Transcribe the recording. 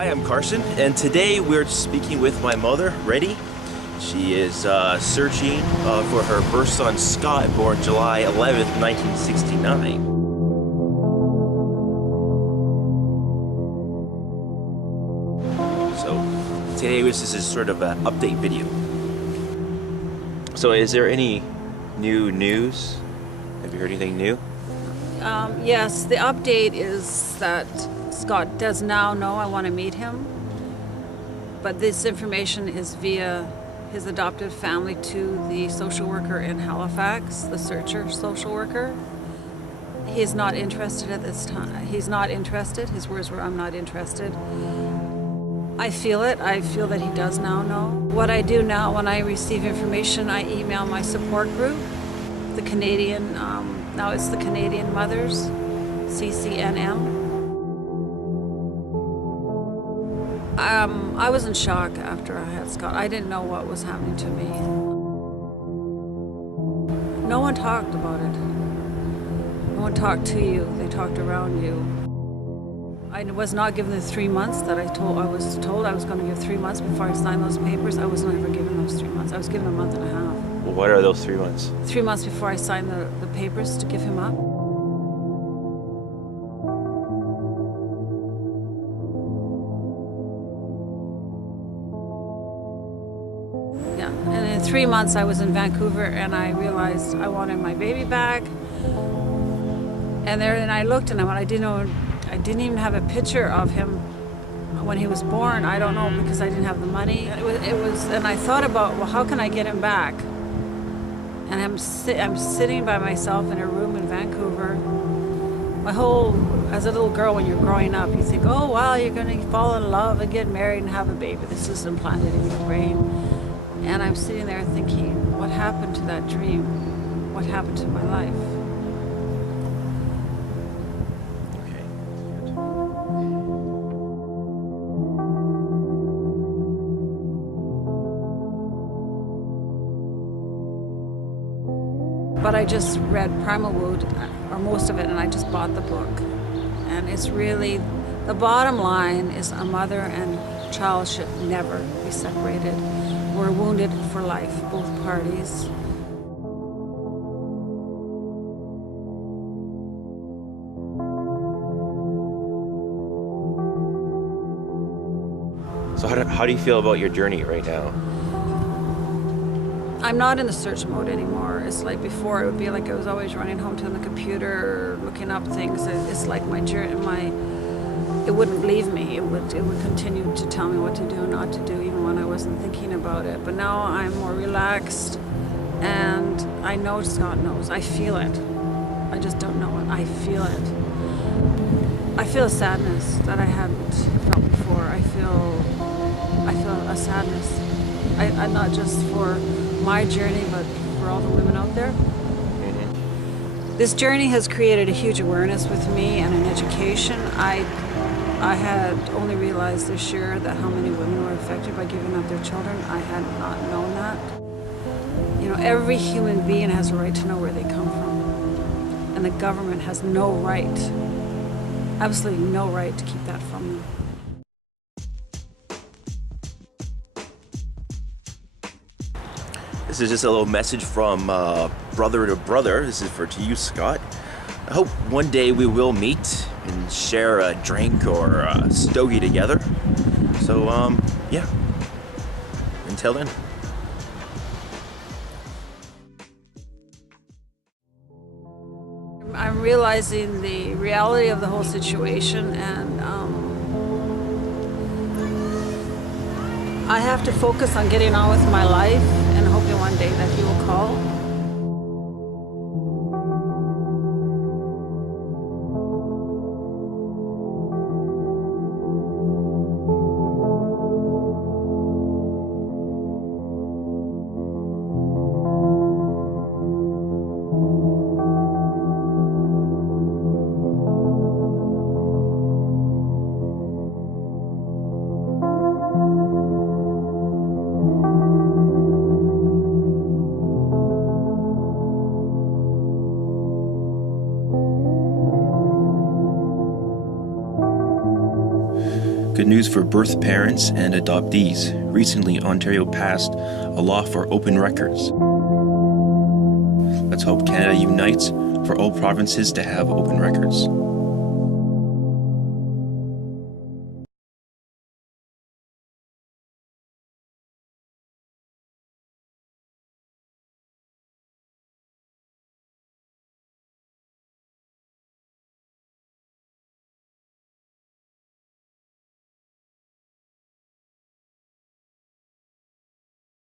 Hi, I'm Carson, and today we're speaking with my mother, Rhetty. She is searching for her birth son, Scott, born July 11th, 1969. So today this is sort of an update video. So is there any new news? Have you heard anything new? Yes, the update is that Scott does now know I want to meet him, but this information is via his adopted family to the social worker in Halifax, the searcher social worker. He is not interested at this time. He's not interested. His words were, "I'm not interested." I feel it. I feel that he does now know. What I do now when I receive information, I email my support group, the Canadian, now it's the Canadian Mothers, CCNM. I was in shock after I had Scott. I didn't know what was happening to me. No one talked about it. No one talked to you. They talked around you. I was not given the 3 months that I was told I was going to give 3 months before I signed those papers. I was never given those 3 months. I was given a month and a half. Well, what are those 3 months? 3 months before I signed the papers to give him up. Yeah, and in 3 months I was in Vancouver and I realized I wanted my baby back. And I looked and I didn't even have a picture of him when he was born. I don't know, because I didn't have the money. And I thought about, well, how can I get him back? And I'm sitting by myself in a room in Vancouver. As a little girl, when you're growing up, you think, oh wow, you're gonna fall in love and get married and have a baby. This is implanted in your brain. And I'm sitting there thinking, what happened to that dream? What happened to my life? But I just read Primal Wound, or most of it, and I just bought the book. And it's really, the bottom line is a mother and child should never be separated. We're wounded for life, both parties. So how do you feel about your journey right now? I'm not in the search mode anymore. It's like before, it would be like I was always running home to the computer, looking up things. It's like my journey, it wouldn't leave me. It would continue to tell me what to do and not to do, even when I wasn't thinking about it. But now I'm more relaxed, and I know Scott knows. I feel it. I just don't know it. I feel it. I feel a sadness that I hadn't felt before. I feel a sadness. I not just for my journey, but for all the women out there. Mm-hmm. This journey has created a huge awareness with me and an education. I had only realized this year that how many women were affected by giving up their children. I had not known that. You know, every human being has a right to know where they come from. And the government has no right, absolutely no right to keep that from them. This is just a little message from brother to brother. This is to you, Scott. I hope one day we will meet and share a drink or a stogie together. So, yeah. Until then. I'm realizing the reality of the whole situation, and I have to focus on getting on with my life and hoping one day that he will call. Good news for birth parents and adoptees. Recently, Ontario passed a law for open records. Let's hope Canada unites for all provinces to have open records.